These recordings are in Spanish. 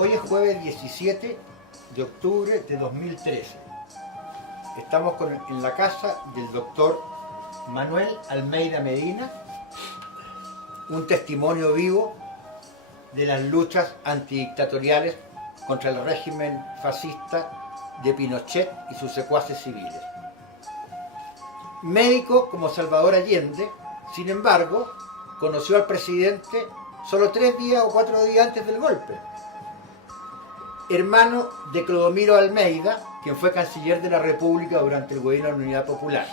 Hoy es jueves 17 de octubre de 2013. Estamos en la casa del doctor Manuel Almeida Medina, un testimonio vivo de las luchas antidictatoriales contra el régimen fascista de Pinochet y sus secuaces civiles. Médico como Salvador Allende, sin embargo, conoció al presidente solo 3 días o 4 días antes del golpe. Hermano de Clodomiro Almeida, quien fue canciller de la República durante el gobierno de la Unidad Popular.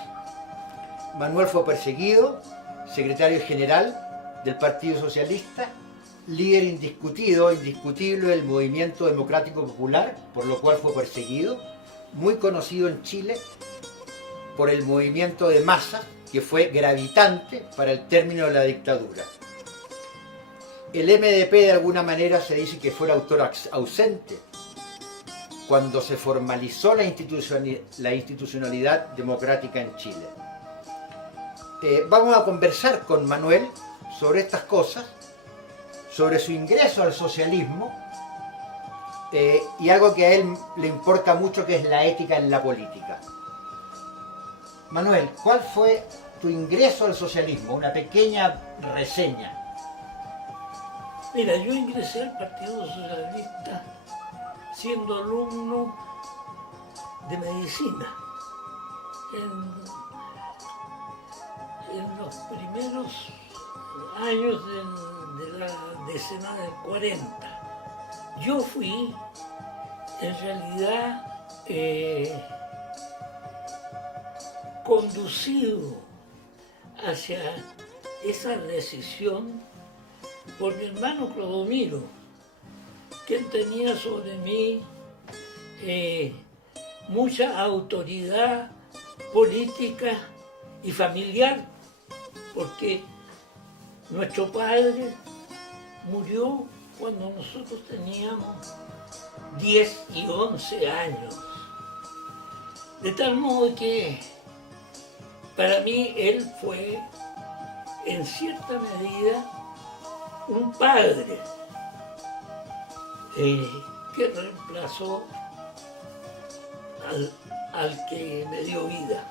Manuel fue perseguido, secretario general del Partido Socialista, líder indiscutible del Movimiento Democrático Popular, por lo cual fue perseguido, muy conocido en Chile por el movimiento de masas, que fue gravitante para el término de la dictadura. El MDP de alguna manera se dice que fue el autor ausente cuando se formalizó la institucionalidad democrática en Chile. Vamos a conversar con Manuel sobre estas cosas, sobre su ingreso al socialismo y algo que a él le importa mucho, que es la ética en la política. Manuel, ¿cuál fue tu ingreso al socialismo? Una pequeña reseña. Mira, yo ingresé al Partido Socialista siendo alumno de medicina. En los primeros años de la decena del 40. Yo fui, en realidad, conducido hacia esa decisión por mi hermano Clodomiro, quien tenía sobre mí mucha autoridad política y familiar, porque nuestro padre murió cuando nosotros teníamos 10 y 11 años. De tal modo que para mí él fue, en cierta medida, un padre que reemplazó al que me dio vida.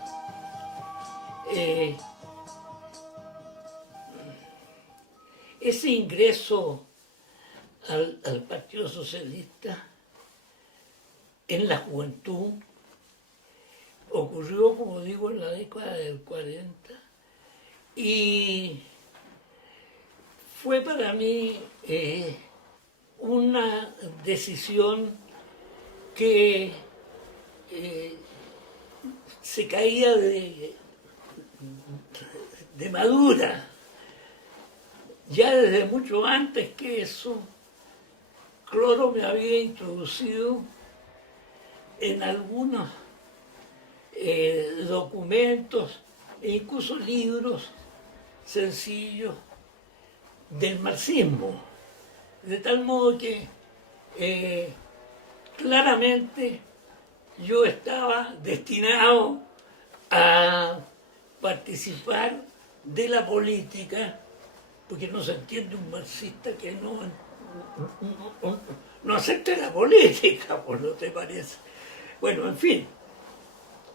Ese ingreso al Partido Socialista en la juventud ocurrió, como digo, en la década del 40 y fue para mí una decisión que se caía de madura. Ya desde mucho antes que eso, Cloro me había introducido en algunos documentos e incluso libros sencillos del marxismo, de tal modo que claramente yo estaba destinado a participar de la política, porque no se entiende un marxista que no acepte la política, ¿por no te parece? Bueno, en fin,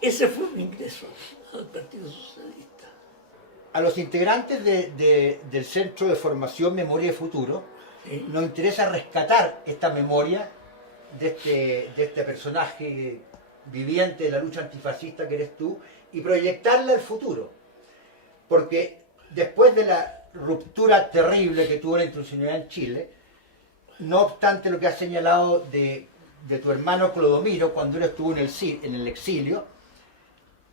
ese fue mi ingreso al Partido Socialista. A los integrantes del Centro de Formación Memoria y Futuro, ¿Sí? Nos interesa rescatar esta memoria de este personaje viviente de la lucha antifascista que eres tú y proyectarla al futuro. Porque después de la ruptura terrible que tuvo la institucionalidad en Chile, no obstante lo que has señalado de tu hermano Clodomiro cuando él estuvo en el exilio,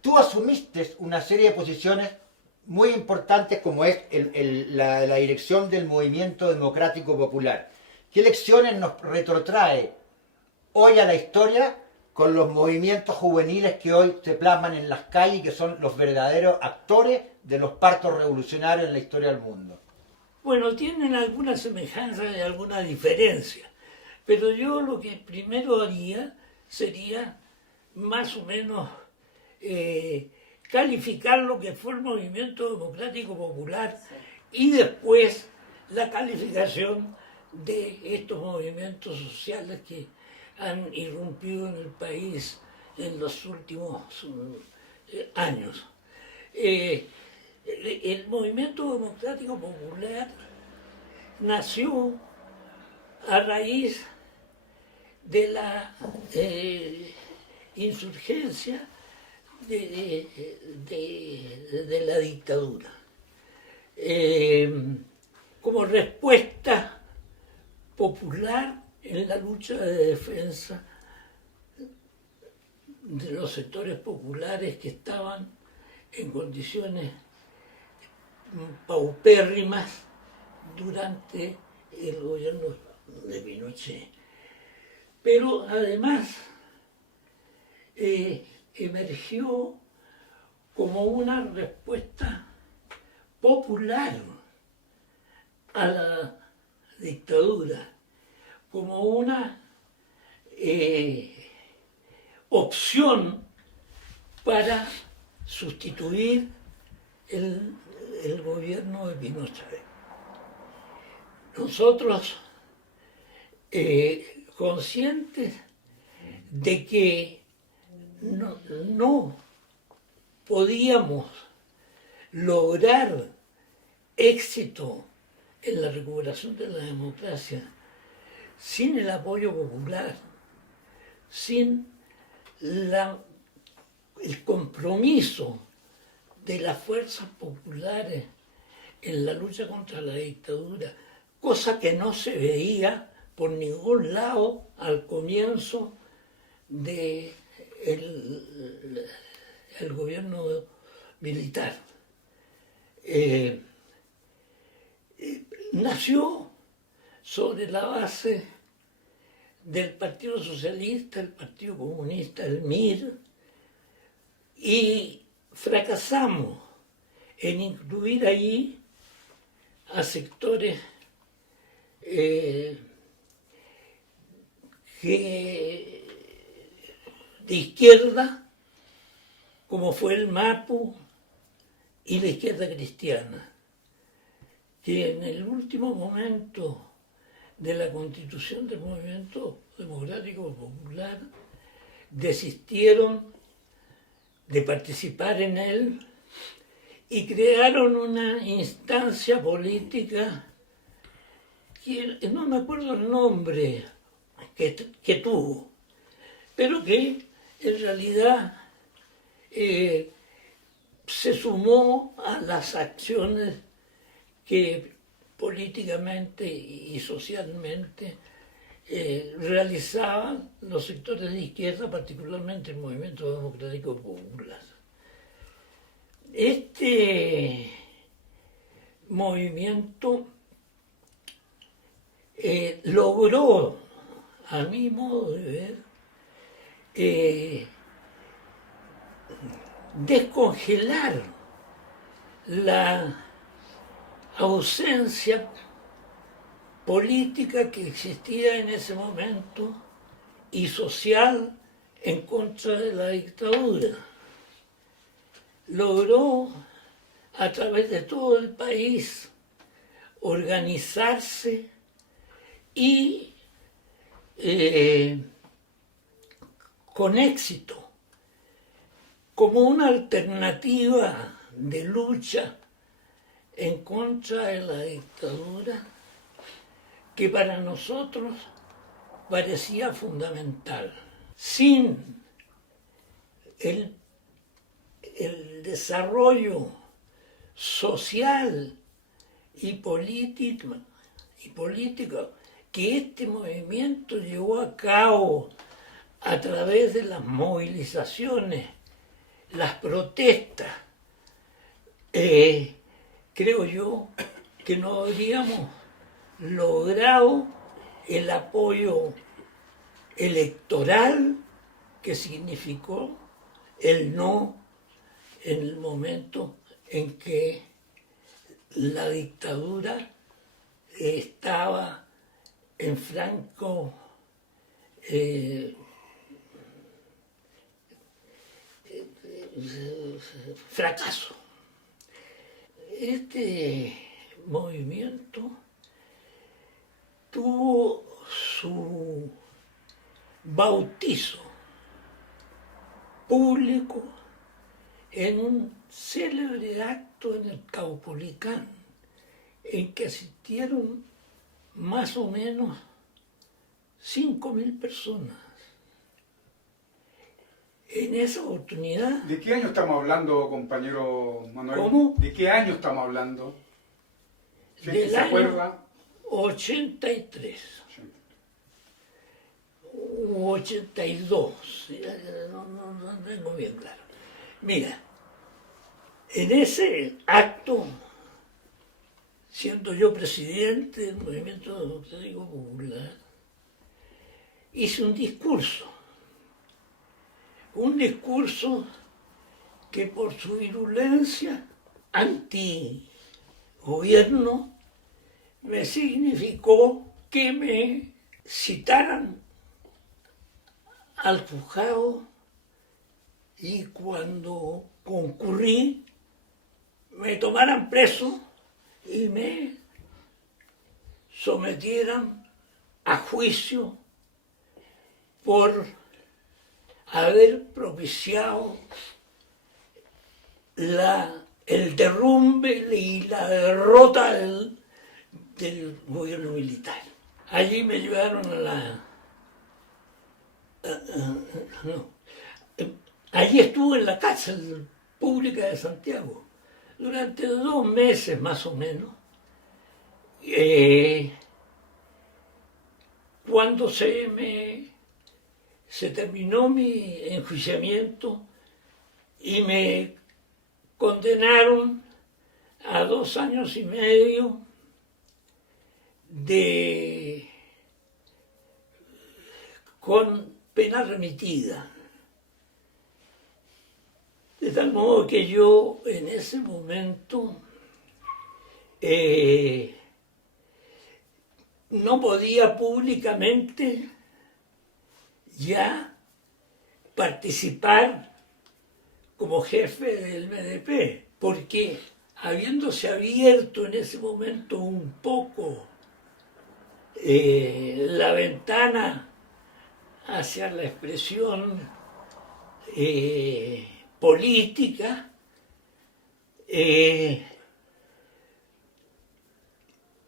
tú asumiste una serie de posiciones muy importantes, como es la dirección del Movimiento Democrático Popular. ¿Qué lecciones nos retrotrae hoy a la historia con los movimientos juveniles que hoy se plasman en las calles y que son los verdaderos actores de los partos revolucionarios en la historia del mundo? Bueno, tienen alguna semejanza y alguna diferencia, pero yo lo que primero haría sería más o menos calificar lo que fue el Movimiento Democrático Popular y después la calificación de estos movimientos sociales que han irrumpido en el país en los últimos años. El movimiento democrático popular nació a raíz de la insurgencia de la dictadura. Como respuesta popular en la lucha de defensa de los sectores populares que estaban en condiciones paupérrimas durante el gobierno de Pinochet. Pero además emergió como una respuesta popular a la dictadura, como una opción para sustituir el gobierno de Pinochet. Nosotros, conscientes de que no podíamos lograr éxito en la recuperación de la democracia sin el apoyo popular, sin el compromiso de las fuerzas populares en la lucha contra la dictadura, cosa que no se veía por ningún lado al comienzo del gobierno militar. Nació sobre la base del Partido Socialista, el Partido Comunista, el MIR, y fracasamos en incluir allí a sectores de izquierda, como fue el MAPU y la izquierda cristiana, que en el último momento de la constitución del Movimiento Democrático Popular desistieron de participar en él y crearon una instancia política que no me acuerdo el nombre que tuvo, pero que en realidad se sumó a las acciones que políticamente y socialmente realizaban los sectores de izquierda, particularmente el Movimiento Democrático Popular. Este movimiento logró, a mi modo de ver, descongelar la ausencia política que existía en ese momento y social en contra de la dictadura. Logró, a través de todo el país, organizarse y con éxito, como una alternativa de lucha en contra de la dictadura que para nosotros parecía fundamental. Sin el desarrollo social y político que este movimiento llevó a cabo a través de las movilizaciones, las protestas, creo yo que no habríamos logrado el apoyo electoral que significó el no en el momento en que la dictadura estaba en franco fracaso. Este movimiento tuvo su bautizo público en un célebre acto en el Caupolicán, en que asistieron más o menos 5.000 personas. En esa oportunidad... ¿De qué año estamos hablando, compañero Manuel? ¿Cómo? ¿De qué año estamos hablando? Del ¿Se año acuerda? 83 u 82, no tengo bien claro. Mira, en ese acto, siendo yo presidente del Movimiento Democrático Popular, hice un discurso que por su virulencia anti-gobierno me significó que me citaran al juzgado y cuando concurrí me tomaran preso y me sometieran a juicio por haber propiciado el derrumbe y la derrota del gobierno militar. Allí me llevaron allí estuve en la cárcel pública de Santiago durante 2 meses más o menos. Cuando se terminó mi enjuiciamiento y me condenaron a 2 años y medio con pena remitida. De tal modo que yo en ese momento no podía públicamente ya participar como jefe del MDP, porque habiéndose abierto en ese momento un poco la ventana hacia la expresión política,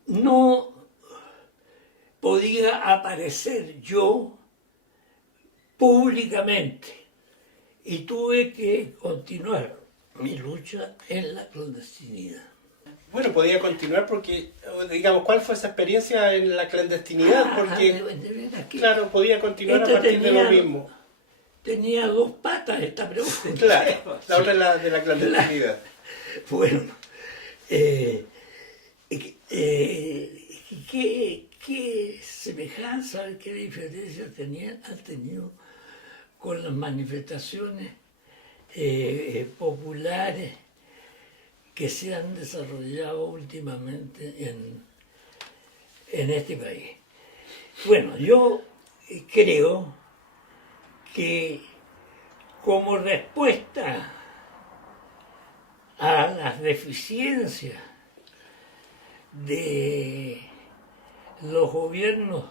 no podía aparecer yo públicamente y tuve que continuar mi lucha en la clandestinidad. Bueno, podía continuar porque, digamos, ¿cuál fue esa experiencia en la clandestinidad? Porque, de veras que claro, podía continuar a partir de lo mismo. Tenía 2 patas esta pregunta. Claro, la otra es la de la clandestinidad. Bueno, ¿qué semejanza, qué diferencia han tenido con las manifestaciones populares que se han desarrollado últimamente en este país? Bueno, yo creo que como respuesta a las deficiencias de los gobiernos,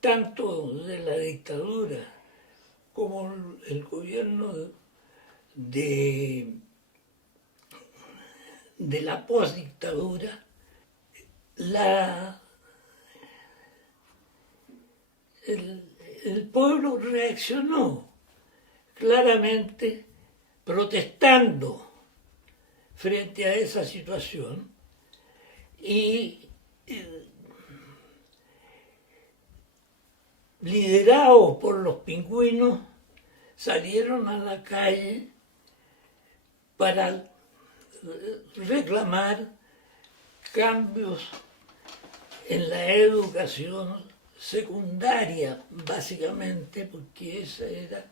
tanto de la dictadura como el gobierno de la postdictadura, el pueblo reaccionó claramente protestando frente a esa situación y liderados por los pingüinos salieron a la calle para reclamar cambios en la educación secundaria, básicamente, porque esa era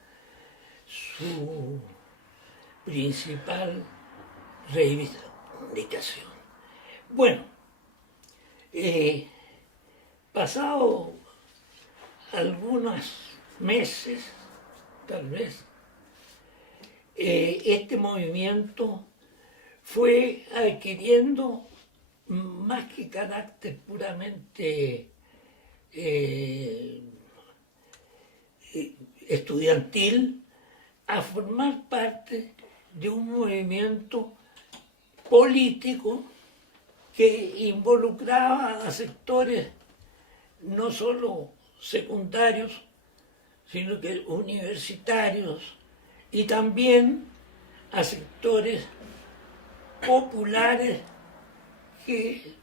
su principal reivindicación. Bueno, pasado algunos meses, tal vez, este movimiento fue adquiriendo más que carácter puramente estudiantil, a formar parte de un movimiento político que involucraba a sectores no solo secundarios, sino que universitarios, y también a sectores populares que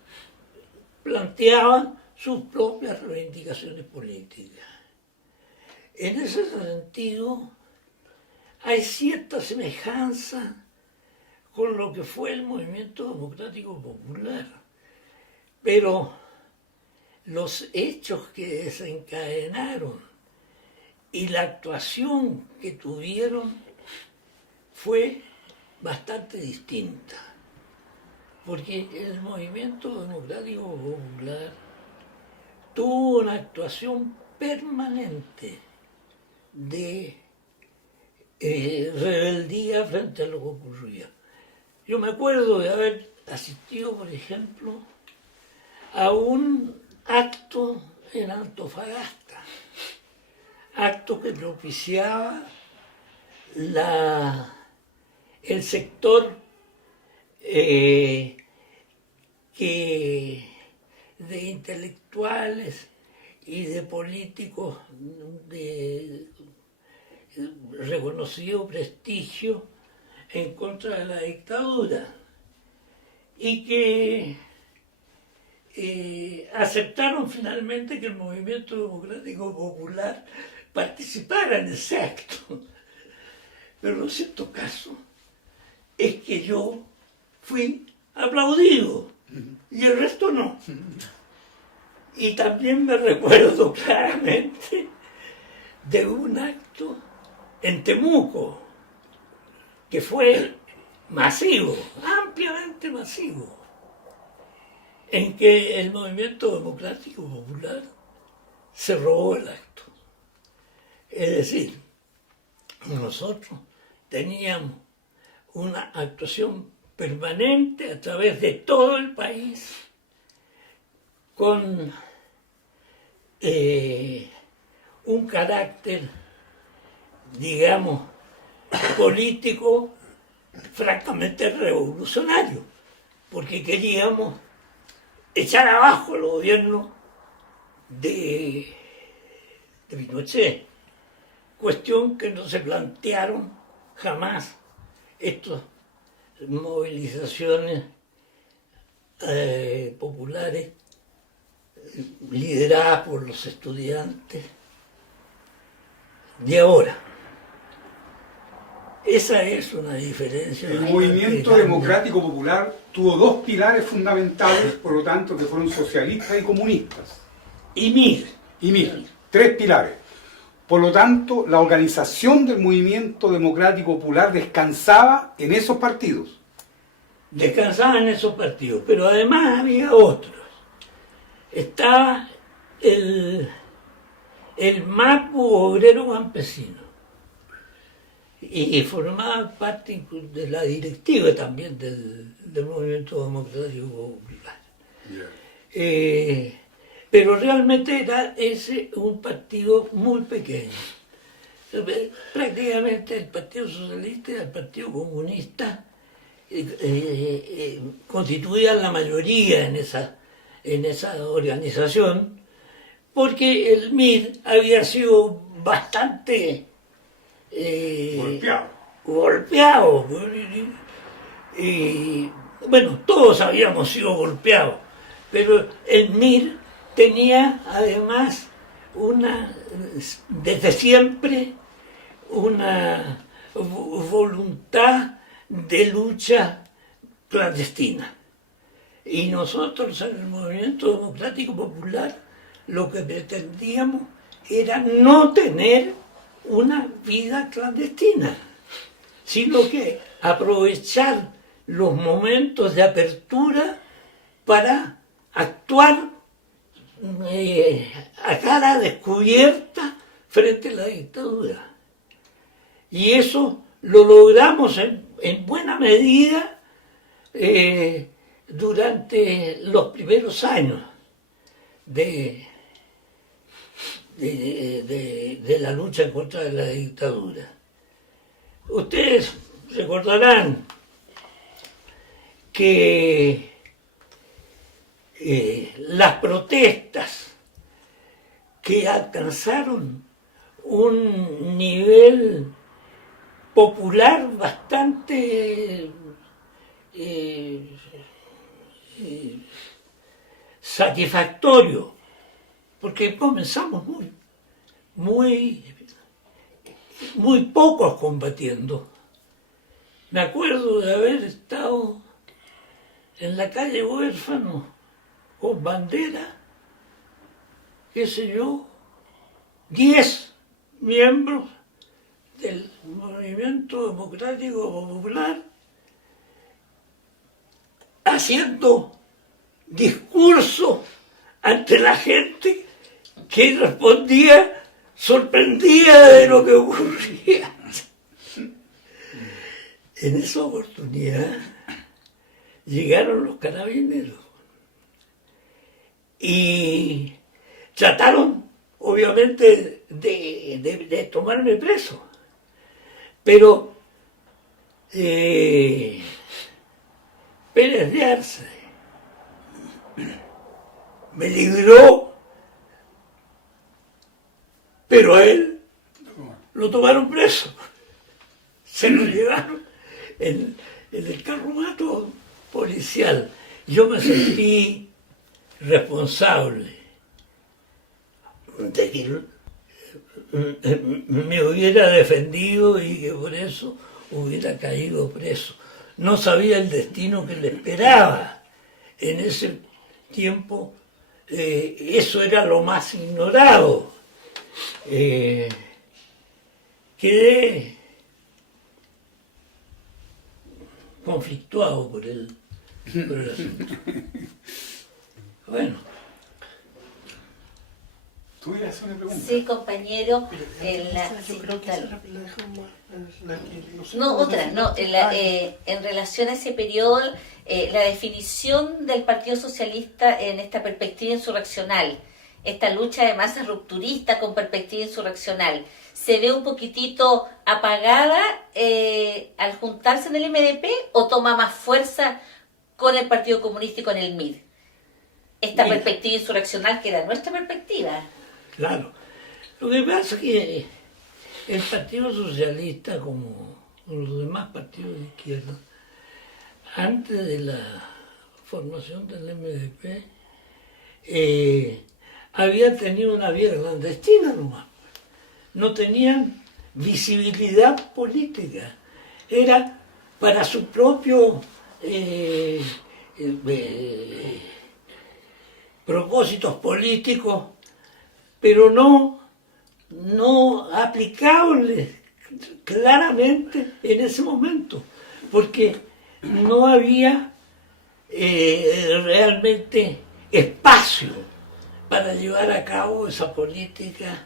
planteaban sus propias reivindicaciones políticas. En ese sentido, hay cierta semejanza con lo que fue el movimiento democrático popular, pero los hechos que desencadenaron y la actuación que tuvieron fue bastante distinta, porque el movimiento democrático popular tuvo una actuación permanente de rebeldía frente a lo que ocurría. Yo me acuerdo de haber asistido, por ejemplo, a un acto en Antofagasta, acto que propiciaba el sector de intelectuales y de políticos de reconocido prestigio en contra de la dictadura, y que aceptaron finalmente que el movimiento democrático popular participara en ese acto. Pero en cierto caso es que yo fui aplaudido y el resto no. Y también me recuerdo claramente de un acto en Temuco que fue masivo, ampliamente masivo, en que el movimiento democrático popular se robó el acto. Es decir, nosotros teníamos una actuación permanente a través de todo el país con un carácter, digamos, político francamente revolucionario, porque queríamos echar abajo el gobierno de Pinochet, cuestión que no se plantearon jamás estas movilizaciones populares lideradas por los estudiantes de ahora. Esa es una diferencia. El movimiento democrático popular tuvo dos pilares fundamentales, por lo tanto, que fueron socialistas y comunistas. Y MIR. Tres pilares. Por lo tanto, la organización del movimiento democrático popular descansaba en esos partidos. Descansaba en esos partidos, pero además había otros. Estaba el MAPU obrero campesino, y formaba parte de la directiva también del movimiento democrático popular. Yeah. Pero realmente era ese un partido muy pequeño. Prácticamente el Partido Socialista y el Partido Comunista constituían la mayoría en esa organización, porque el MIR había sido bastante golpeado. Y bueno, todos habíamos sido golpeados, pero el MIR tenía además desde siempre una voluntad de lucha clandestina. Y nosotros en el Movimiento Democrático Popular lo que pretendíamos era no tener una vida clandestina, sino que aprovechar los momentos de apertura para actuar a cara descubierta frente a la dictadura. Y eso lo logramos en buena medida durante los primeros años de la lucha contra la dictadura. Ustedes recordarán que las protestas que alcanzaron un nivel popular bastante satisfactorio, porque comenzamos muy pocos combatiendo. Me acuerdo de haber estado en la calle Huérfano con bandera, qué sé yo, 10 miembros del Movimiento Democrático Popular haciendo discursos ante la gente que respondía sorprendida de lo que ocurría. En esa oportunidad llegaron los carabineros y trataron, obviamente, de tomarme preso. Pero Pérez de Arce me libró, pero a él lo tomaron preso. Se lo llevaron en el carromato policial. Yo me sentí responsable de que me hubiera defendido y que por eso hubiera caído preso. No sabía el destino que le esperaba. En ese tiempo eso era lo más ignorado. Quedé conflictuado por el asunto. Bueno. ¿Tú ibas a hacer una pregunta? Sí, compañero. En relación a ese periodo, la definición del Partido Socialista en esta perspectiva insurreccional, esta lucha de masas rupturista con perspectiva insurreccional, ¿se ve un poquitito apagada al juntarse en el MDP o toma más fuerza con el Partido Comunista y con el MIR? Esta perspectiva insurreccional que era nuestra perspectiva. Claro. Lo que pasa es que el Partido Socialista, como los demás partidos de izquierda, antes de la formación del MDP, habían tenido una vida clandestina nomás. No tenían visibilidad política. Era para su propio propósitos políticos, pero no aplicables claramente en ese momento, porque no había realmente espacio para llevar a cabo esa política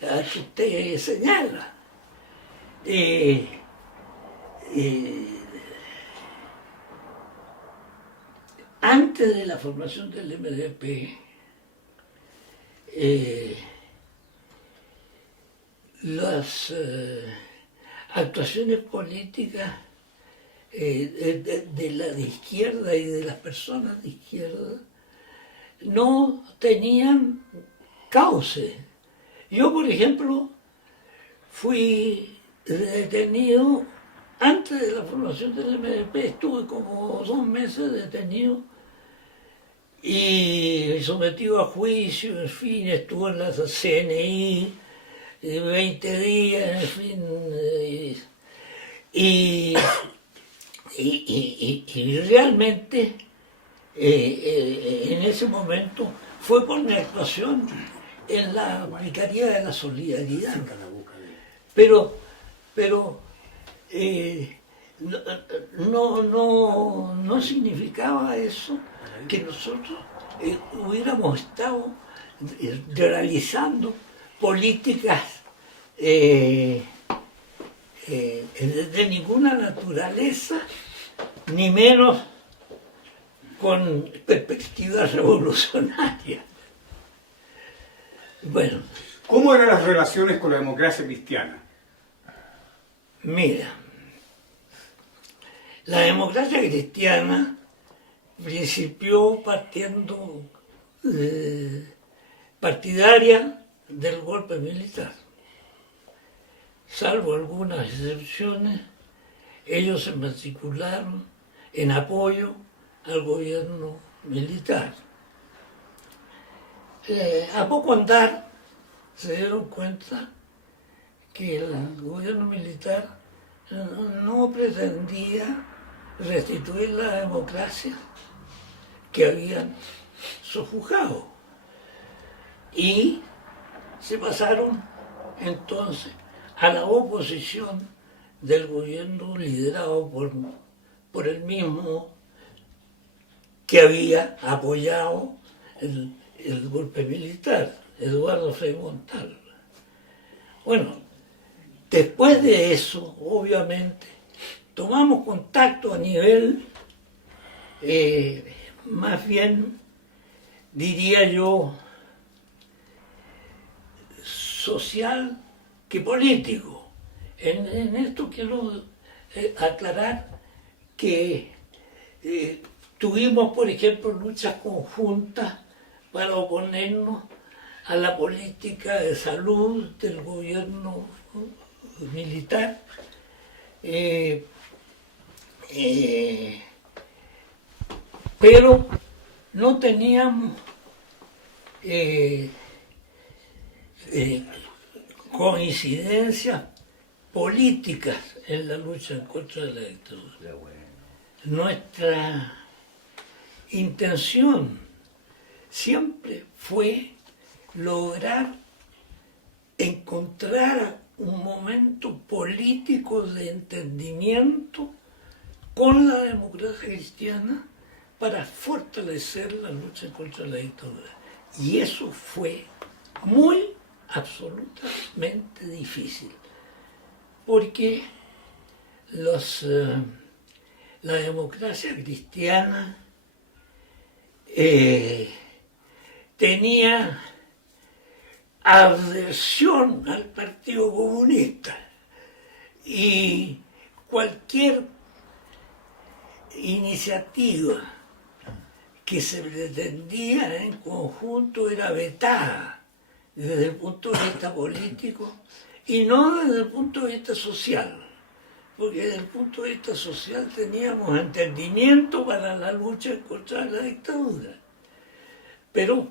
que usted señala. Antes de la formación del MDP, las actuaciones políticas de la de izquierda y de las personas de izquierda no tenían cauce. Yo, por ejemplo, fui detenido antes de la formación del MDP, estuve como 2 meses detenido y sometido a juicio, en fin, estuve en la CNI 20 días, en fin, y realmente en ese momento fue por mi actuación en la Vicaría de la Solidaridad. Pero no significaba eso que nosotros hubiéramos estado realizando políticas de ninguna naturaleza, ni menos con perspectivas revolucionarias. Bueno, ¿Cómo eran las relaciones con la democracia cristiana? mira, la democracia cristiana principió partidaria del golpe militar. Salvo algunas excepciones, ellos se matricularon en apoyo al gobierno militar. A poco andar se dieron cuenta que el gobierno militar no pretendía restituir la democracia que habían sofocado. Y se pasaron entonces a la oposición del gobierno liderado por el mismo que había apoyado el golpe militar, Eduardo Frei Montalva. Bueno, después de eso, obviamente, tomamos contacto a nivel, más bien, diría yo, social que político. En esto quiero aclarar que tuvimos, por ejemplo, luchas conjuntas para oponernos a la política de salud del gobierno militar. Pero no teníamos coincidencias políticas en la lucha en contra de la dictadura. Nuestra intención siempre fue lograr encontrar un momento político de entendimiento con la democracia cristiana para fortalecer la lucha contra la dictadura. Y eso fue absolutamente difícil, porque la democracia cristiana tenía aversión al Partido Comunista y cualquier iniciativa que se pretendía en conjunto era vetada desde el punto de vista político y no desde el punto de vista social, porque desde el punto de vista social teníamos entendimiento para la lucha contra la dictadura. Pero,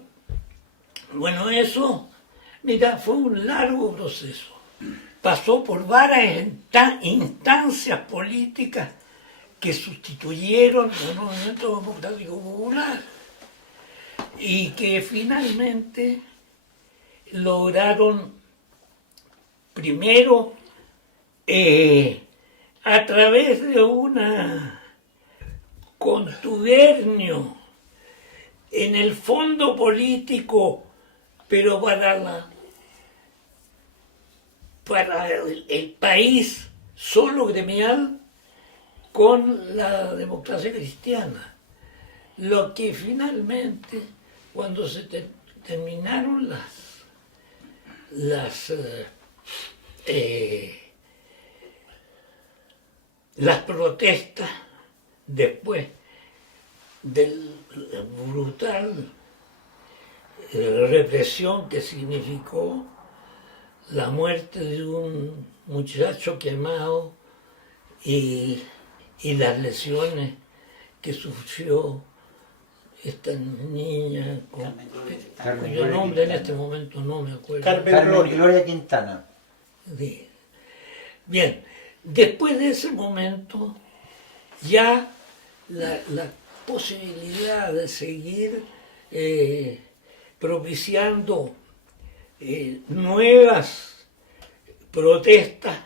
bueno, eso, mira, fue un largo proceso. Pasó por varias instancias políticas que sustituyeron al movimiento democrático popular y que finalmente lograron primero a través de un contubernio en el fondo político, pero para el país solo gremial, con la democracia cristiana. Lo que finalmente, cuando se terminaron las protestas, después del brutal represión que significó la muerte de un muchacho quemado y las lesiones que sufrió esta niña, cuyo nombre en este momento no me acuerdo. Carmen Gloria Quintana. Sí. Bien, después de ese momento, ya la posibilidad de seguir propiciando nuevas protestas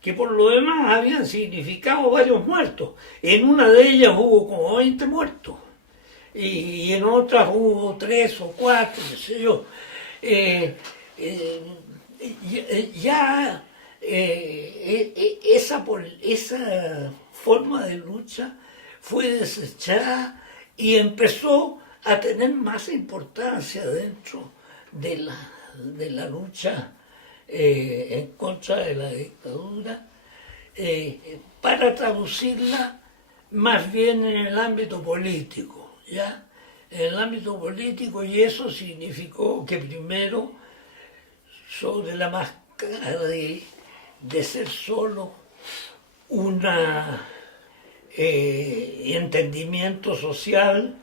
que por lo demás habían significado varios muertos. En una de ellas hubo como 20 muertos y en otras hubo 3 o 4, qué sé yo. Esa forma de lucha fue desechada y empezó a tener más importancia dentro de la lucha en contra de la dictadura, para traducirla más bien en el ámbito político, ¿ya? En el ámbito político, y eso significó que primero, sobre la máscara de ser solo un entendimiento social,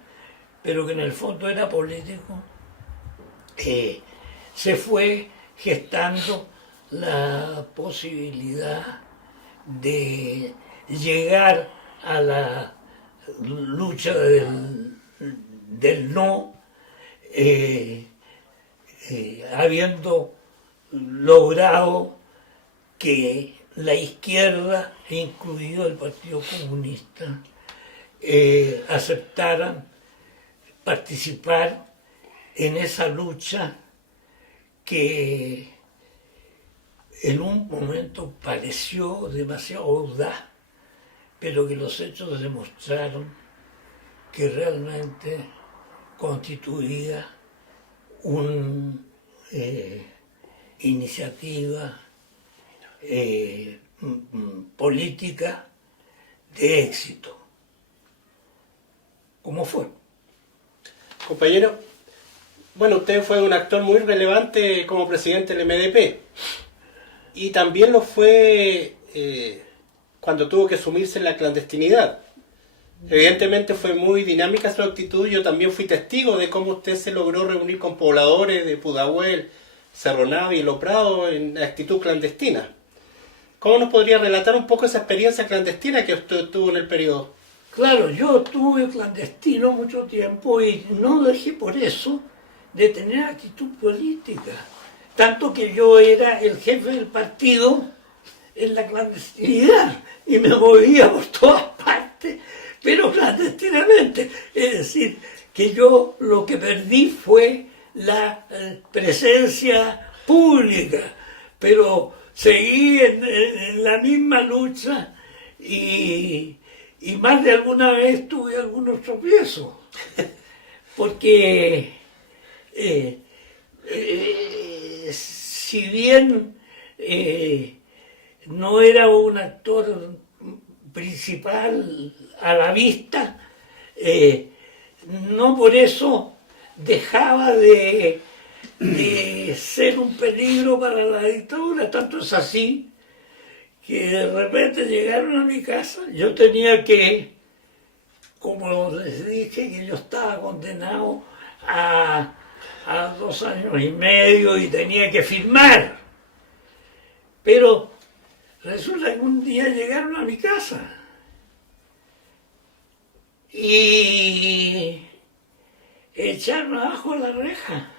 pero que en el fondo era político, se fue gestando la posibilidad de llegar a la lucha del no, habiendo logrado que la izquierda, incluido el Partido Comunista, aceptaran participar en esa lucha que en un momento pareció demasiado audaz, pero que los hechos demostraron que realmente constituía una iniciativa política de éxito. ¿Cómo fue? Compañero, bueno, usted fue un actor muy relevante como presidente del MDP y también lo fue cuando tuvo que sumirse en la clandestinidad. Evidentemente fue muy dinámica su actitud. Yo también fui testigo de cómo usted se logró reunir con pobladores de Pudahuel, Cerro Navia y Lo Prado en actitud clandestina. ¿Cómo nos podría relatar un poco esa experiencia clandestina que usted tuvo en el periodo? Claro, yo estuve clandestino mucho tiempo y no dejé por eso de tener actitud política. Tanto que yo era el jefe del partido en la clandestinidad y me movía por todas partes, pero clandestinamente. Es decir, que yo lo que perdí fue la presencia pública, pero seguí en la misma lucha y más de alguna vez tuve algunos tropiezos, porque si bien no era un actor principal a la vista, no por eso dejaba de ser un peligro para la dictadura. Tanto es así que de repente llegaron a mi casa. Yo tenía que, como les dije, que yo estaba condenado a 2 años y medio y tenía que firmar. Pero resulta que un día llegaron a mi casa y echaron abajo la reja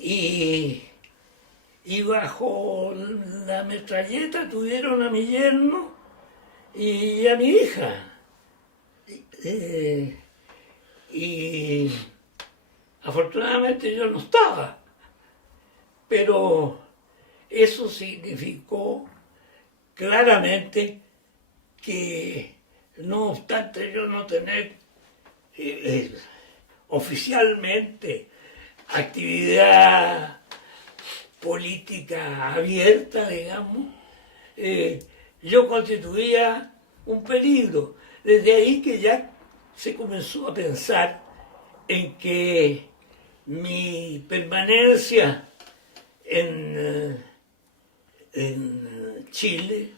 y bajo la metralleta tuvieron a mi yerno y a mi hija. Y afortunadamente yo no estaba, pero eso significó claramente que, no obstante yo no tener oficialmente actividad política abierta, digamos, yo constituía un peligro. Desde ahí que ya se comenzó a pensar en que mi permanencia en Chile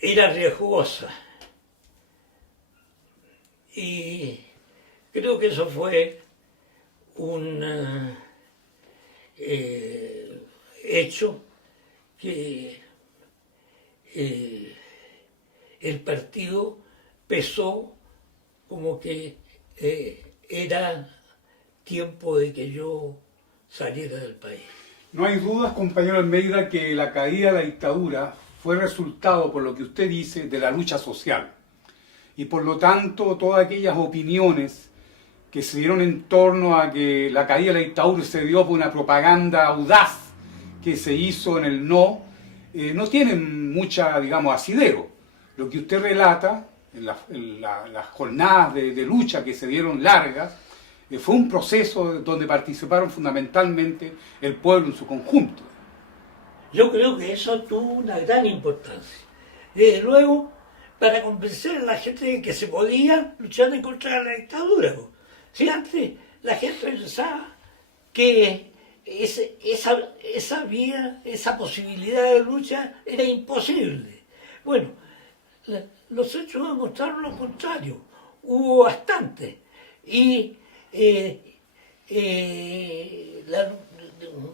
era riesgosa. Y creo que eso fue un hecho que el partido pesó como que era tiempo de que yo saliera del país. No hay dudas, compañero Almeida, que la caída de la dictadura fue resultado, por lo que usted dice, de la lucha social. Y por lo tanto, todas aquellas opiniones que se dieron en torno a que la caída de la dictadura se dio por una propaganda audaz que se hizo en el no tienen mucha, digamos, asidero. Lo que usted relata las jornadas de lucha que se dieron largas, fue un proceso donde participaron fundamentalmente el pueblo en su conjunto. Yo creo que eso tuvo una gran importancia. Desde luego, para convencer a la gente de que se podía luchar en contra de la dictadura. Si antes la gente pensaba que esa vía, esa posibilidad de lucha era imposible. Bueno, los hechos demostraron lo contrario. Hubo bastante. Y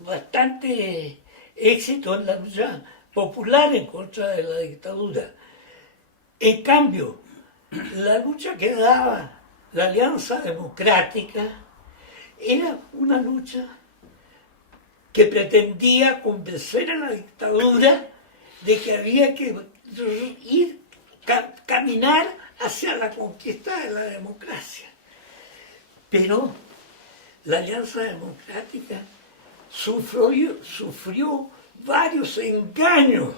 bastante éxito en la lucha popular en contra de la dictadura. En cambio, la lucha que daba la Alianza Democrática era una lucha que pretendía convencer a la dictadura de que había que caminar hacia la conquista de la democracia. Pero la Alianza Democrática sufrió varios engaños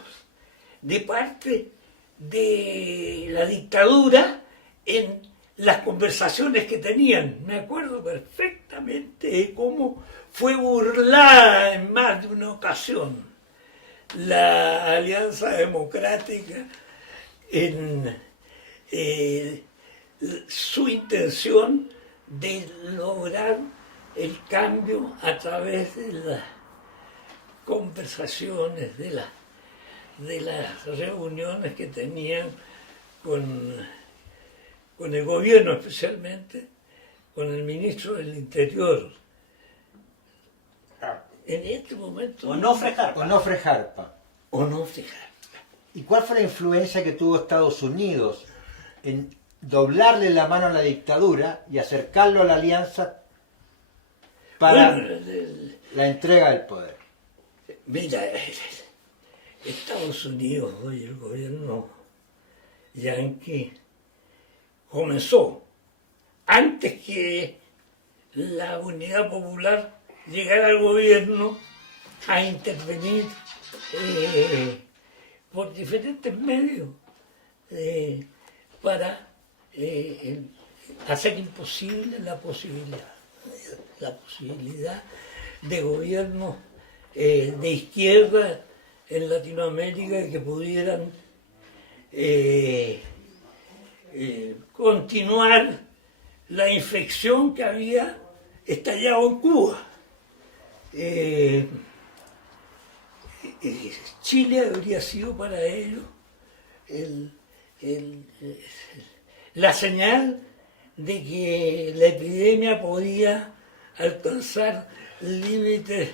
de parte de la dictadura en las conversaciones que tenían. Me acuerdo perfectamente de cómo fue burlada en más de una ocasión la Alianza Democrática en su intención de lograr el cambio a través de las conversaciones, de las reuniones que tenían con el gobierno, especialmente con el ministro del Interior. En este momento... Onofre Jarpa. ¿Y cuál fue la influencia que tuvo Estados Unidos en doblarle la mano a la dictadura y acercarlo a la alianza para la entrega del poder? Mira, Estados Unidos, hoy el gobierno yanqui comenzó, antes que la Unidad Popular llegara al gobierno, a intervenir por diferentes medios para hacer imposible la posibilidad de gobiernos de izquierda en Latinoamérica que pudieran continuar la infección que había estallado en Cuba. Chile habría sido para ellos la señal de que la epidemia podía alcanzar límites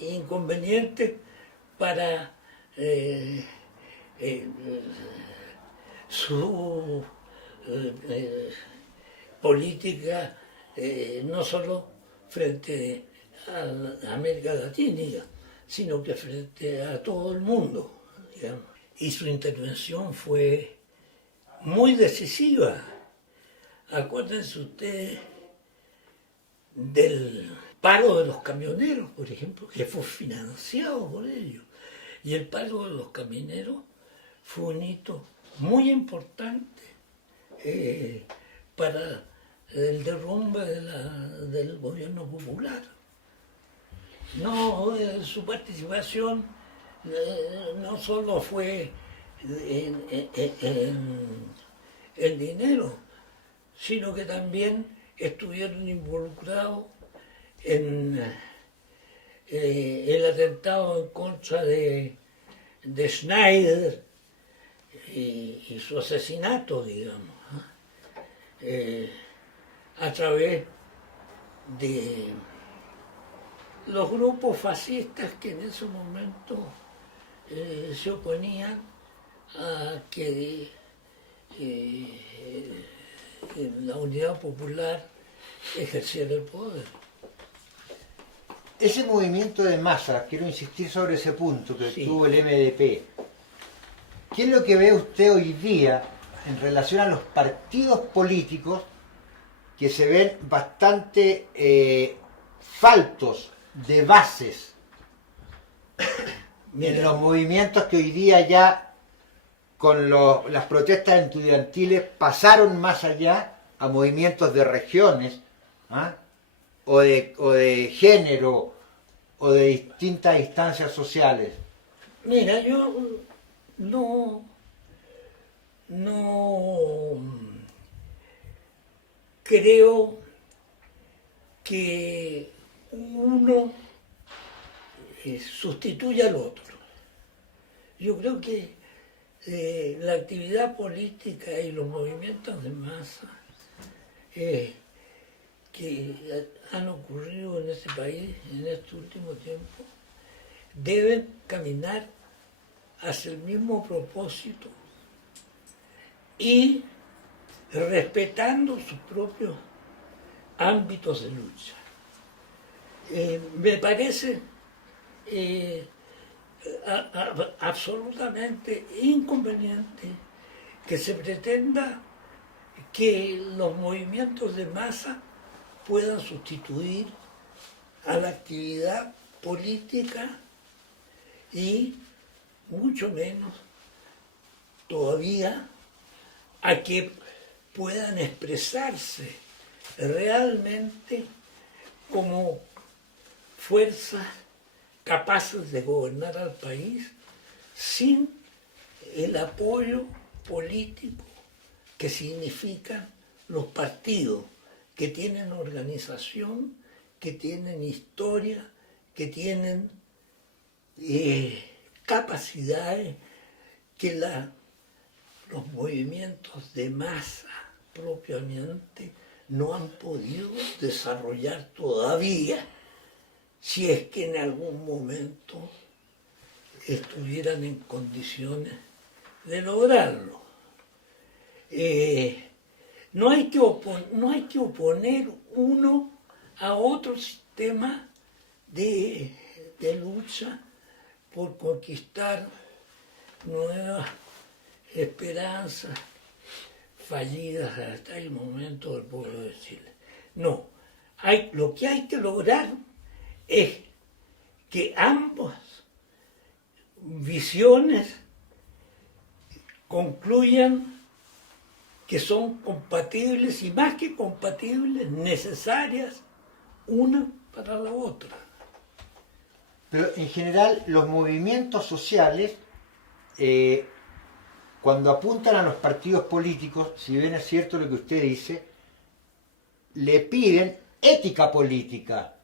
inconvenientes para su política, no solo frente a América Latina, sino que frente a todo el mundo, digamos. Y su intervención fue muy decisiva. Acuérdense ustedes del paro de los camioneros, por ejemplo, que fue financiado por ellos. Y el paro de los camioneros fue un hito muy importante para el derrumbe del gobierno popular. No, su participación no solo fue en dinero, sino que también estuvieron involucrados en el atentado en contra de Schneider y su asesinato, digamos, a través de los grupos fascistas que en ese momento se oponían a que la Unidad Popular ejerciera el poder. Ese movimiento de masas, quiero insistir sobre ese punto que Sí. tuvo el MDP. ¿Qué es lo que ve usted hoy día en relación a los partidos políticos que se ven bastante faltos de bases en los movimientos que hoy día ya las protestas estudiantiles pasaron más allá a movimientos de regiones, ¿ah? o de género, o de distintas instancias sociales. Mira, yo no creo que uno sustituya al otro. Yo creo que la actividad política y los movimientos de masa que han ocurrido en este país en este último tiempo deben caminar hacia el mismo propósito y respetando sus propios ámbitos de lucha. Me parece absolutamente inconveniente que se pretenda que los movimientos de masa puedan sustituir a la actividad política y mucho menos todavía a que puedan expresarse realmente como fuerzas capaces de gobernar al país sin el apoyo político que significan los partidos, que tienen organización, que tienen historia, que tienen capacidades que los movimientos de masa propiamente no han podido desarrollar todavía, si es que en algún momento estuvieran en condiciones de lograrlo. No hay que oponer uno a otro sistema de lucha por conquistar nuevas esperanzas fallidas hasta el momento del pueblo de Chile. No, lo que hay que lograr es que ambas visiones concluyan que son compatibles y más que compatibles, necesarias una para la otra. Pero en general los movimientos sociales, cuando apuntan a los partidos políticos, si bien es cierto lo que usted dice, le piden ética política.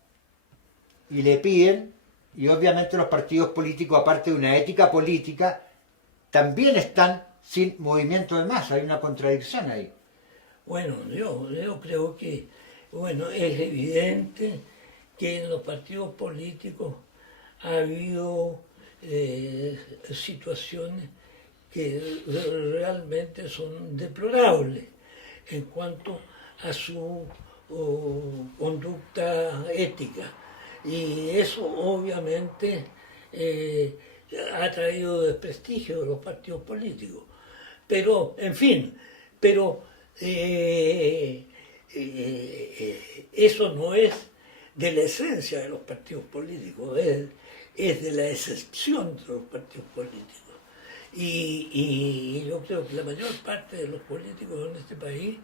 Y le piden, y obviamente los partidos políticos, aparte de una ética política, también están sin movimiento de masa. Hay una contradicción ahí. Bueno, yo creo que es evidente que en los partidos políticos ha habido situaciones que realmente son deplorables en cuanto a su conducta ética. Y eso obviamente ha traído desprestigio de los partidos políticos. Pero, en fin, eso no es de la esencia de los partidos políticos, es de la excepción de los partidos políticos. Y yo creo que la mayor parte de los políticos en este país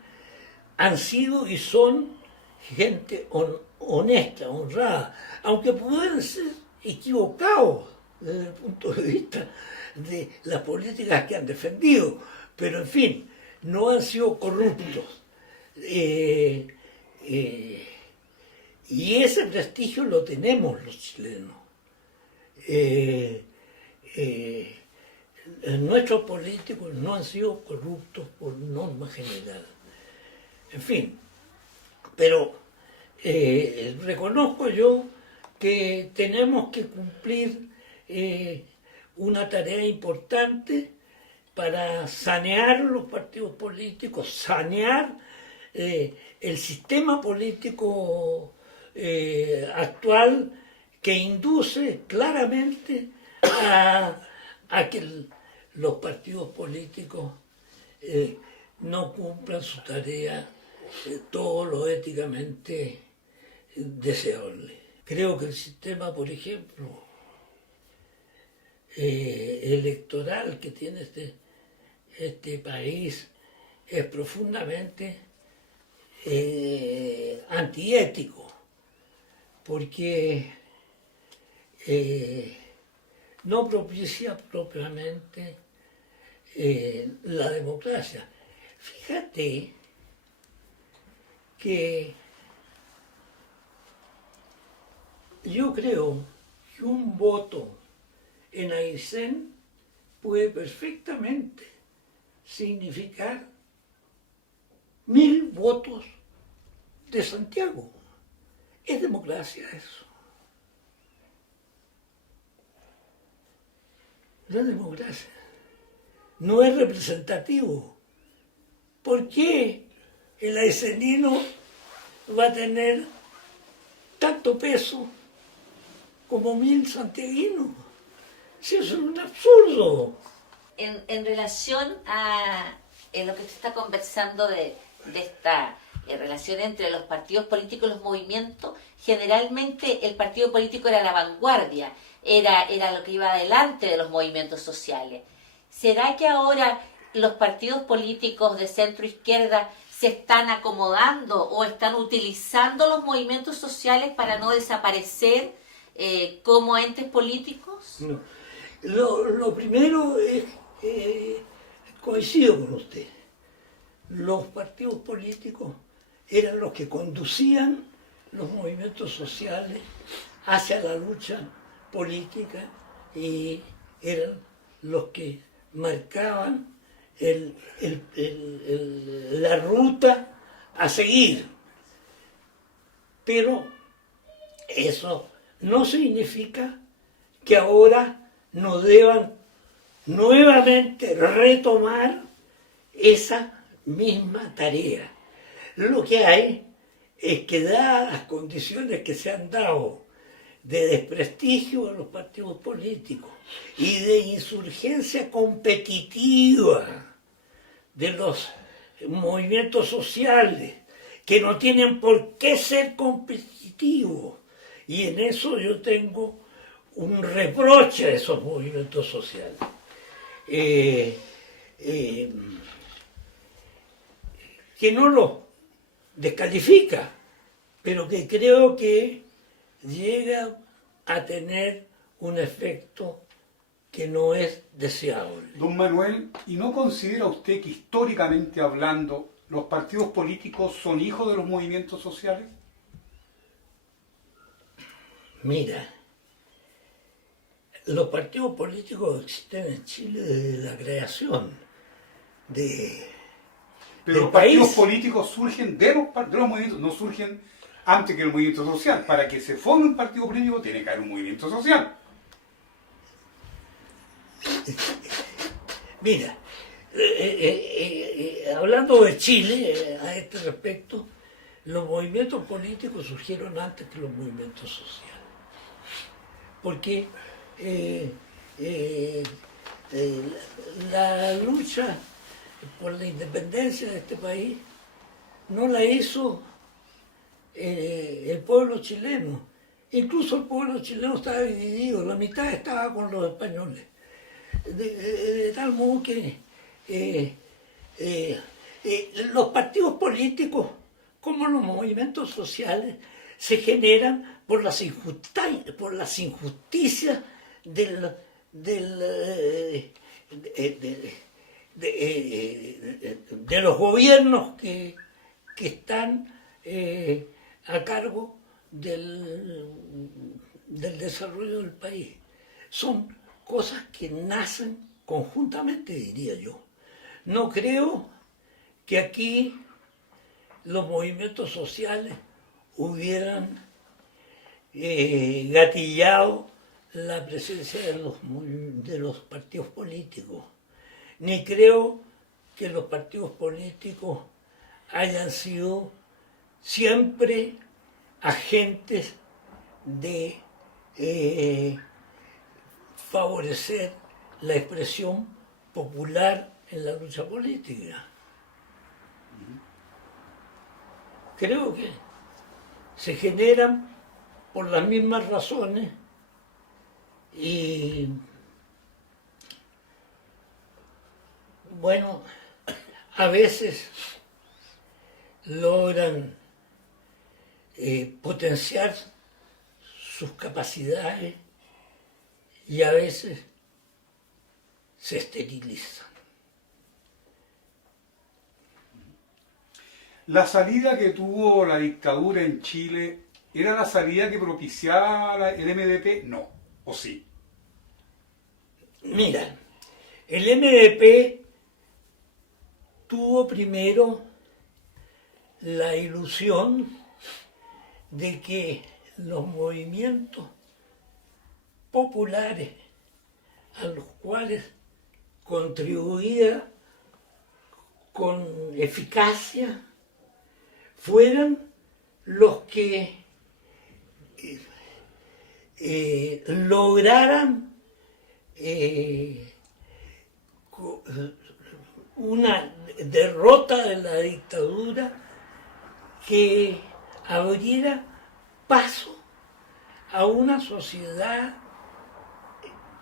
han sido y son gente honesta, honrada, aunque pueden ser equivocados desde el punto de vista de las políticas que han defendido, pero en fin, no han sido corruptos. Y ese prestigio lo tenemos los chilenos. Nuestros políticos no han sido corruptos por norma general. En fin, pero reconozco yo que tenemos que cumplir una tarea importante para sanear los partidos políticos, sanear el sistema político actual que induce claramente a que los partidos políticos no cumplan su tarea todo lo éticamente deseable. Creo que el sistema, por ejemplo, electoral que tiene este país es profundamente antiético, porque no propicia propiamente la democracia. Fíjate que yo creo que un voto en Aysén puede perfectamente significar 1000 votos de Santiago. Es democracia eso. La democracia no es representativo. ¿Por qué el aysenino va a tener tanto peso como 1000 santiaguinos? Si eso es un absurdo. En relación a lo que se está conversando de esta relación entre los partidos políticos y los movimientos, generalmente el partido político era la vanguardia, era lo que iba adelante de los movimientos sociales. ¿Será que ahora los partidos políticos de centro izquierda se están acomodando o están utilizando los movimientos sociales para no desaparecer como entes políticos? No. Lo primero es, coincido con usted, los partidos políticos eran los que conducían los movimientos sociales hacia la lucha política y eran los que marcaban la ruta a seguir. Pero eso no significa que ahora no deban nuevamente retomar esa misma tarea. Lo que hay es que, dadas las condiciones que se han dado de desprestigio de los partidos políticos y de insurgencia competitiva de los movimientos sociales, que no tienen por qué ser competitivos, y en eso yo tengo un reproche a esos movimientos sociales. Que no los descalifica, pero que creo que llega a tener un efecto que no es deseable. Don Manuel, ¿y no considera usted que históricamente hablando los partidos políticos son hijos de los movimientos sociales? Mira, los partidos políticos existen en Chile desde la creación Pero del los partidos país. políticos surgen de los movimientos, no surgen antes que el movimiento social. Para que se forme un partido político tiene que haber un movimiento social. Mira, hablando de Chile, a este respecto, los movimientos políticos surgieron antes que los movimientos sociales. Porque la lucha por la independencia de este país no la hizo el pueblo chileno. Incluso el pueblo chileno estaba dividido, la mitad estaba con los españoles. De tal modo que los partidos políticos, como los movimientos sociales, se generan por las injusticias de los gobiernos que están a cargo del desarrollo del país. Son cosas que nacen conjuntamente, diría yo. No creo que aquí los movimientos sociales hubieran gatillado la presencia de los partidos políticos. Ni creo que los partidos políticos hayan sido siempre agentes de favorecer la expresión popular en la lucha política. Creo que se generan por las mismas razones y Bueno, a veces logran potenciar sus capacidades y a veces se esterilizan. La salida que tuvo la dictadura en Chile, ¿era la salida que propiciaba el MDP? No, ¿o sí? Mira, el MDP tuvo primero la ilusión de que los movimientos populares a los cuales contribuía con eficacia fueran los que lograran una derrota de la dictadura que abriera paso a una sociedad,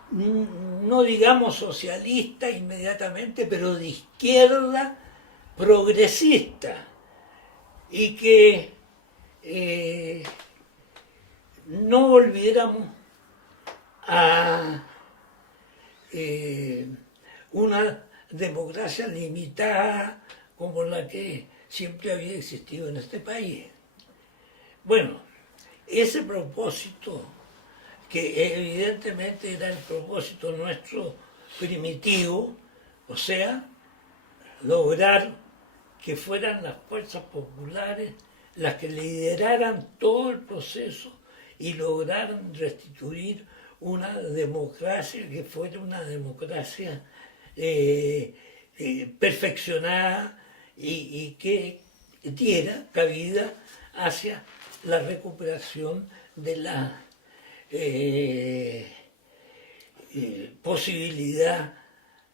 no digamos socialista inmediatamente, pero de izquierda progresista, y que no volviéramos a una democracia limitada como la que siempre había existido en este país. Bueno, ese propósito, que evidentemente era el propósito nuestro primitivo, o sea, lograr que fueran las fuerzas populares las que lideraran todo el proceso y lograran restituir una democracia que fuera una democracia perfeccionada y que diera cabida hacia la recuperación de la posibilidad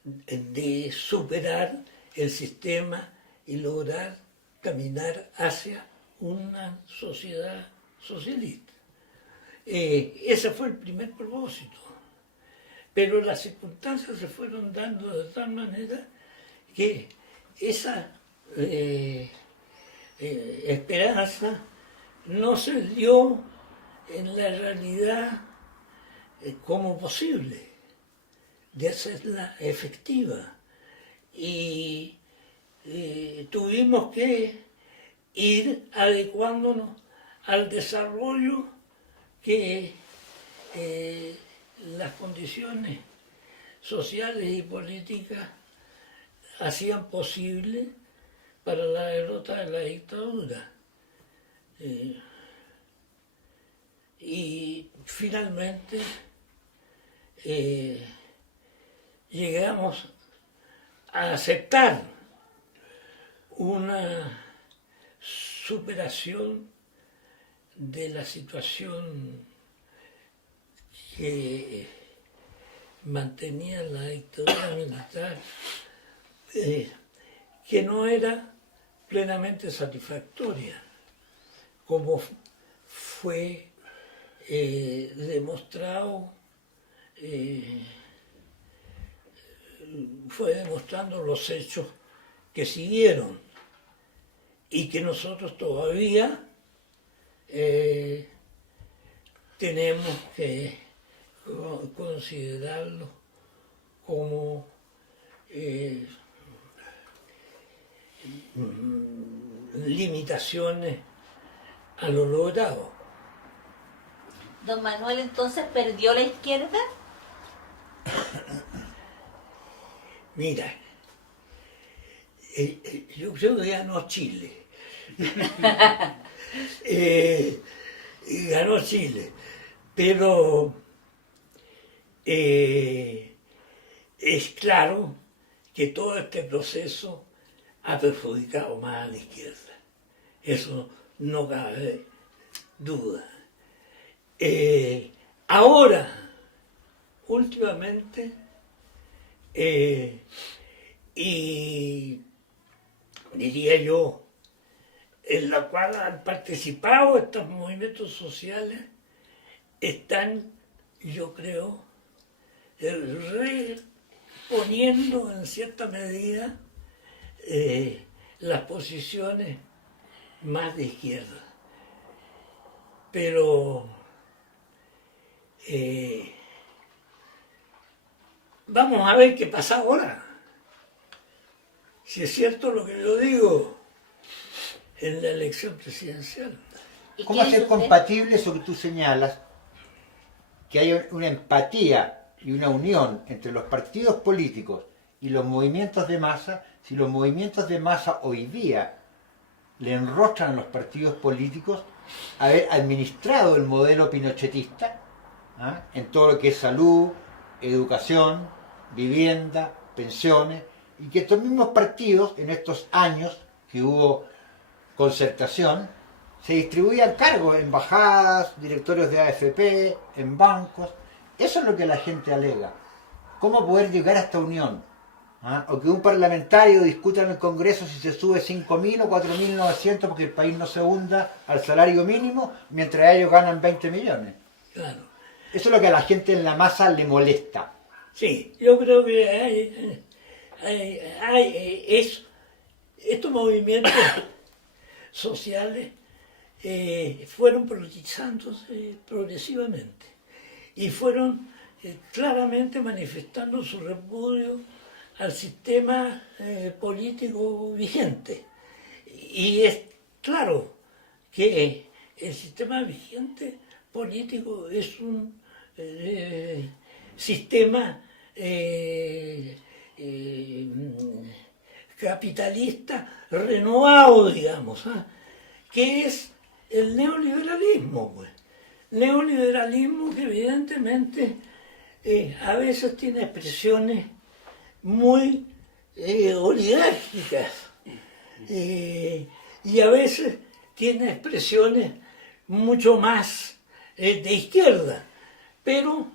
de superar el sistema y lograr caminar hacia una sociedad socialista. Ese fue el primer propósito. Pero las circunstancias se fueron dando de tal manera que esa esperanza no se dio en la realidad como posible de hacerla efectiva. Y tuvimos que ir adecuándonos al desarrollo que las condiciones sociales y políticas hacían posible para la derrota de la dictadura. Y finalmente llegamos a aceptar una superación de la situación que mantenía la dictadura militar, que no era plenamente satisfactoria, como fue demostrado, fue demostrando los hechos que siguieron y que nosotros todavía tenemos que considerarlo como limitaciones a lo logrado. Don Manuel, entonces, ¿perdió la izquierda? Mira, yo creo que ganó Chile. Ganó Chile, pero es claro que todo este proceso ha perjudicado más a la izquierda. Eso no cabe duda. Ahora, últimamente, y diría yo, en la cual han participado estos movimientos sociales, están, yo creo, poniendo en cierta medida las posiciones más de izquierda. Pero vamos a ver qué pasa ahora. Si es cierto lo que yo digo en la elección presidencial. ¿Y ¿Cómo qué hacer dice usted? compatible eso que tú señalas, que hay una empatía y una unión entre los partidos políticos y los movimientos de masa, si los movimientos de masa hoy día le enrostran a los partidos políticos haber administrado el modelo pinochetista, ¿ah?, en todo lo que es salud, educación, vivienda, pensiones, y que estos mismos partidos, en estos años que hubo concertación, se distribuían cargos, embajadas, directorios de AFP, en bancos. Eso es lo que la gente alega. ¿Cómo poder llegar a esta unión? ¿Ah? O que un parlamentario discuta en el Congreso si se sube 5.000 o 4.900 porque el país no se hunda al salario mínimo, mientras ellos ganan 20 millones. Claro. Eso es lo que a la gente en la masa le molesta. Sí, yo creo que estos movimientos sociales fueron politizándose progresivamente y fueron claramente manifestando su repudio al sistema político vigente. Y es claro que el sistema vigente político es un sistema capitalista renovado, digamos, ¿ah?, que es el neoliberalismo, pues. Neoliberalismo que evidentemente a veces tiene expresiones muy oligárquicas y a veces tiene expresiones mucho más de izquierda, pero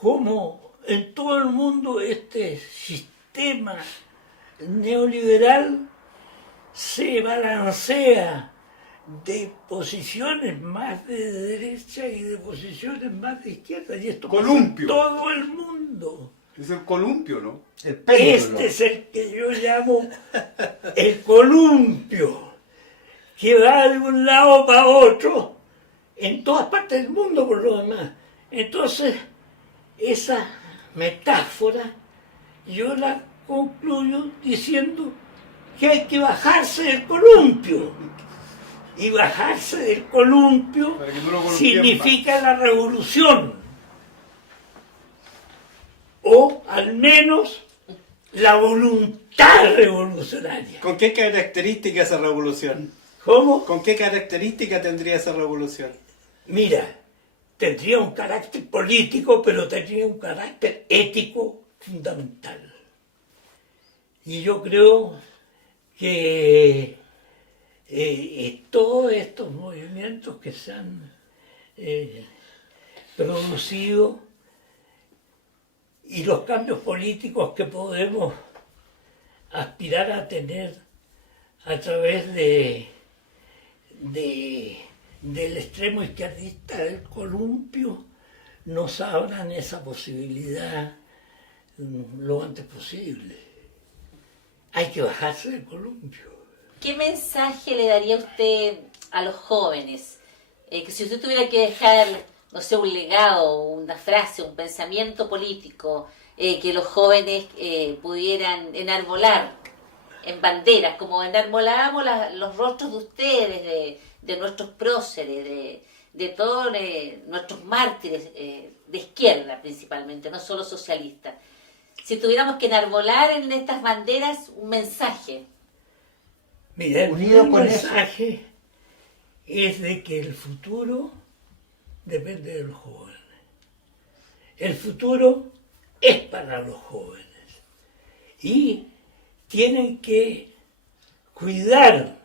como en todo el mundo este sistema neoliberal se balancea de posiciones más de derecha y de posiciones más de izquierda, y esto pasa en Columpio. todo el mundo. Es el columpio, ¿no? El péndulo. Este es el que yo llamo el columpio, que va de un lado para otro, en todas partes del mundo por lo demás. Entonces, esa metáfora yo la concluyo diciendo que hay que bajarse del columpio. Y bajarse del columpio Para que no lo columpiemos significa la revolución. O al menos la voluntad revolucionaria. ¿Con qué característica esa revolución? ¿Cómo? ¿Con qué característica tendría esa revolución? Mira, tendría un carácter político, pero tendría un carácter ético fundamental. Y yo creo que todos estos movimientos que se han producido y los cambios políticos que podemos aspirar a tener a través del extremo izquierdista del columpio nos abran esa posibilidad lo antes posible. Hay que bajarse del columpio. ¿Qué mensaje le daría usted a los jóvenes? Que si usted tuviera que dejar, no sé, un legado, una frase, un pensamiento político, que los jóvenes pudieran enarbolar en banderas, como enarbolábamos los rostros de ustedes, de nuestros próceres, de todos nuestros mártires, de izquierda principalmente, no solo socialistas. Si tuviéramos que enarbolar en estas banderas un mensaje. Mira, el Unido primer con eso. mensaje es de que el futuro depende de los jóvenes. El futuro es para los jóvenes. Y tienen que cuidar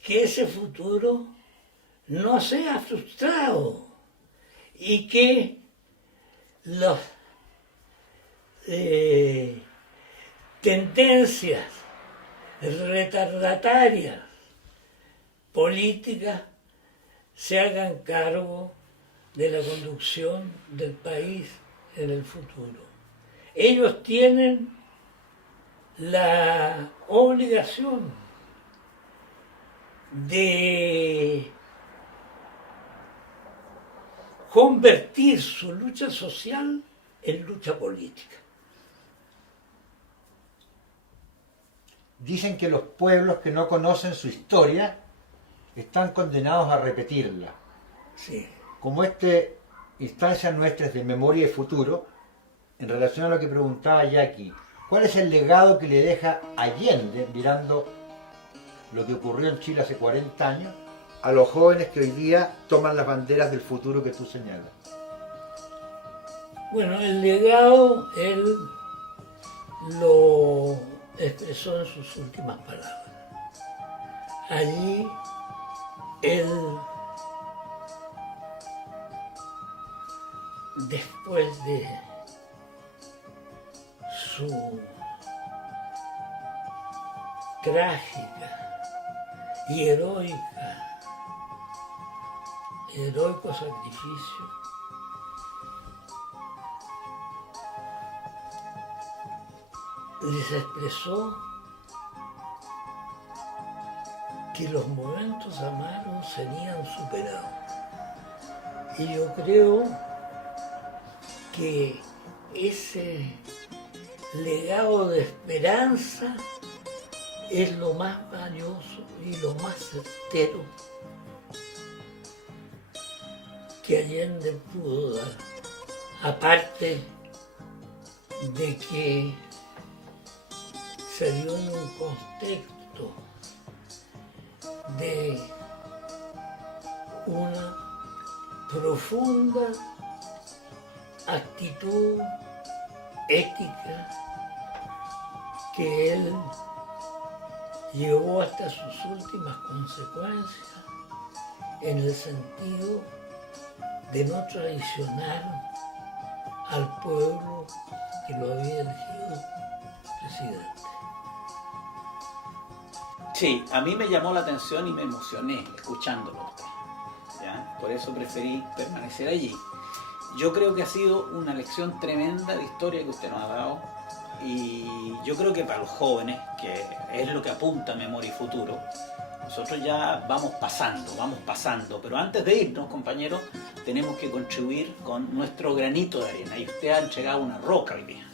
que ese futuro no sea frustrado y que las tendencias retardatarias políticas se hagan cargo de la conducción del país en el futuro. Ellos tienen la obligación de convertir su lucha social en lucha política. Dicen que los pueblos que no conocen su historia están condenados a repetirla. Sí. Como instancia nuestra es de memoria y futuro, en relación a lo que preguntaba Jackie, ¿cuál es el legado que le deja Allende, mirando lo que ocurrió en Chile hace 40 años, a los jóvenes que hoy día toman las banderas del futuro que tú señalas? Bueno, el legado él lo expresó en sus últimas palabras. Allí él, después de su trágica y heroico sacrificio, les expresó que los momentos amargos serían superados. Y yo creo que ese legado de esperanza es lo más valioso y lo más certero que Allende pudo dar. Aparte de que se dio en un contexto de una profunda actitud ética que él llevó hasta sus últimas consecuencias, en el sentido de no traicionar al pueblo que lo había elegido presidente. Sí, a mí me llamó la atención y me emocioné escuchándolo a usted, ¿ya? Por eso preferí permanecer allí. Yo creo que ha sido una lección tremenda de historia que usted nos ha dado, y yo creo que para los jóvenes, que es lo que apunta Memoria y Futuro, nosotros ya vamos pasando, pero antes de irnos, compañeros, tenemos que contribuir con nuestro granito de arena, y usted ha entregado una roca hoy día.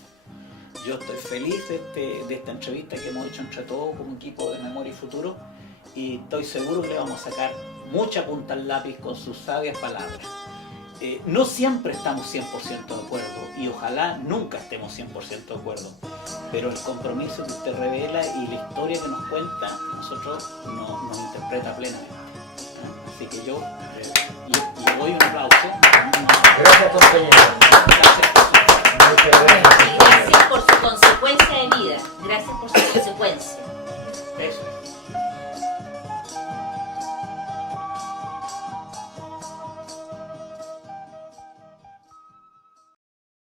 Yo estoy feliz de esta entrevista que hemos hecho entre todos como equipo de Memoria y Futuro, y estoy seguro que le vamos a sacar mucha punta al lápiz con sus sabias palabras. No siempre estamos 100% de acuerdo, y ojalá nunca estemos 100% de acuerdo, pero el compromiso que usted revela y la historia que nos cuenta, a nosotros nos interpreta plenamente. Así que yo le doy un aplauso. Gracias, compañero.